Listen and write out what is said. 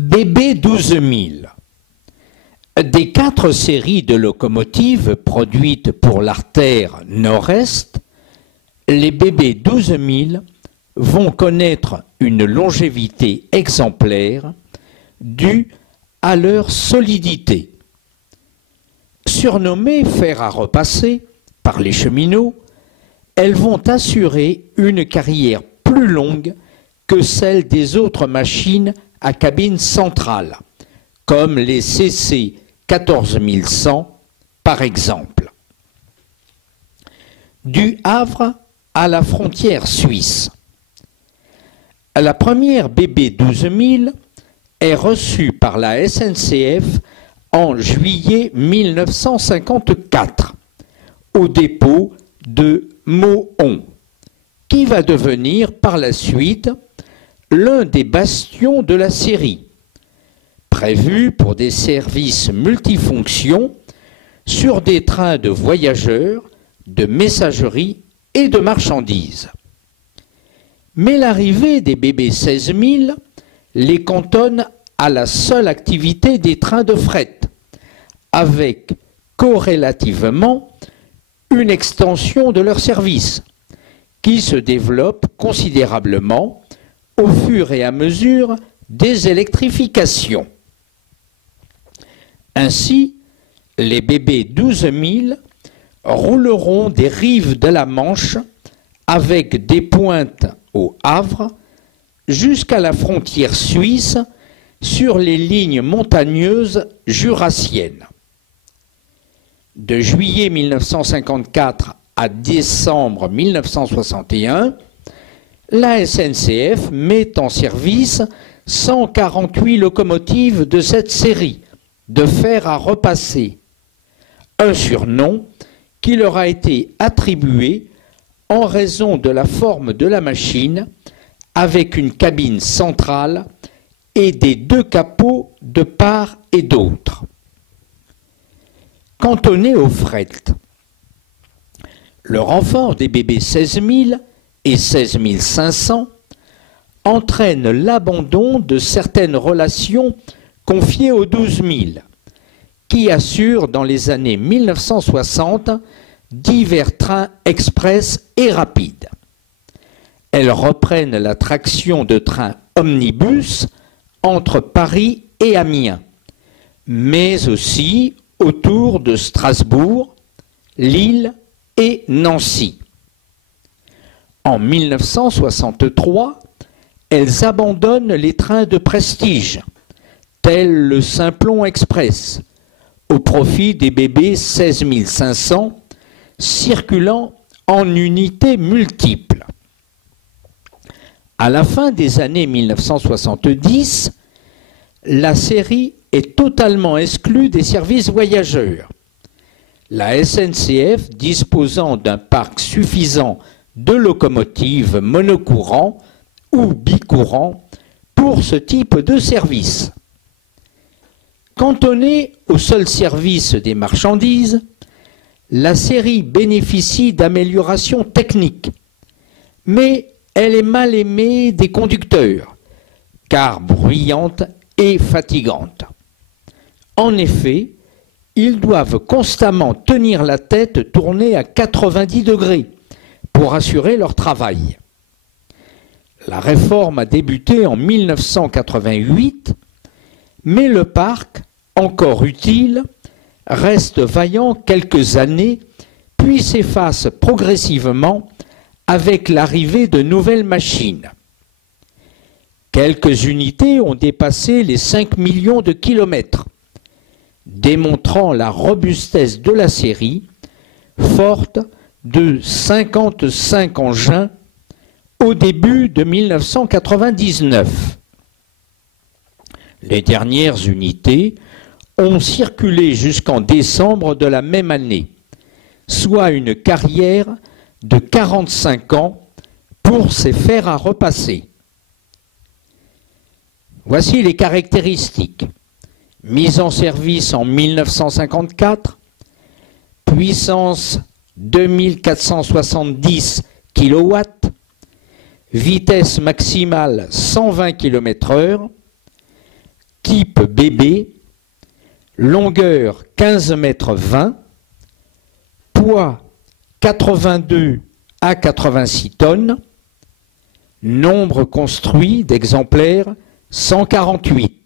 BB 12000. Des 4 séries de locomotives produites pour l'artère nord-est, les BB 12000 vont connaître une longévité exemplaire due à leur solidité. Surnommées fer à repasser par les cheminots, elles vont assurer une carrière plus longue que celle des autres machines à cabine centrale, comme les CC 14100 par exemple. Du Havre à la frontière suisse. La première BB 12000 est reçue par la SNCF en juillet 1954 au dépôt de Mohon, qui va devenir par la suite l'un des bastions de la série, prévu pour des services multifonctions sur des trains de voyageurs, de messagerie et de marchandises. Mais l'arrivée des BB 16000 les cantonne à la seule activité des trains de fret, avec corrélativement une extension de leur service, qui se développe considérablement au fur et à mesure des électrifications. Ainsi, les BB 12000 rouleront des rives de la Manche avec des pointes au Havre jusqu'à la frontière suisse sur les lignes montagneuses jurassiennes. De juillet 1954 à décembre 1961, la SNCF met en service 148 locomotives de cette série de fer à repasser, un surnom qui leur a été attribué en raison de la forme de la machine avec une cabine centrale et des 2 capots de part et d'autre. Cantonné au fret, le renfort des BB 16000 et 16500 entraîne l'abandon de certaines relations confiées aux 12000, qui assurent dans les années 1960 divers trains express et rapides. Elles reprennent la traction de trains omnibus entre Paris et Amiens, mais aussi autour de Strasbourg, Lille et Nancy. En 1963, elles abandonnent les trains de prestige, tels le Simplon Express, au profit des BB 16500 circulant en unités multiples. À la fin des années 1970, la série est totalement exclue des services voyageurs, la SNCF disposant d'un parc suffisant de locomotives monocourants ou bicourants pour ce type de service. Cantonnée au seul service des marchandises, la série bénéficie d'améliorations techniques, mais elle est mal aimée des conducteurs, car bruyante et fatigante. En effet, ils doivent constamment tenir la tête tournée à 90 degrés pour assurer leur travail. La réforme a débuté en 1988, mais le parc, encore utile, reste vaillant quelques années, puis s'efface progressivement avec l'arrivée de nouvelles machines. Quelques unités ont dépassé les 5 millions de kilomètres, démontrant la robustesse de la série, forte de 55 engins au début de 1999. Les dernières unités ont circulé jusqu'en décembre de la même année, soit une carrière de 45 ans pour ces fers à repasser. Voici les caractéristiques. Mise en service en 1954, puissance 2470 kW, vitesse maximale 120 km/h, type bébé, longueur 15,20 m, poids 82 à 86 tonnes, nombre construit d'exemplaires 148.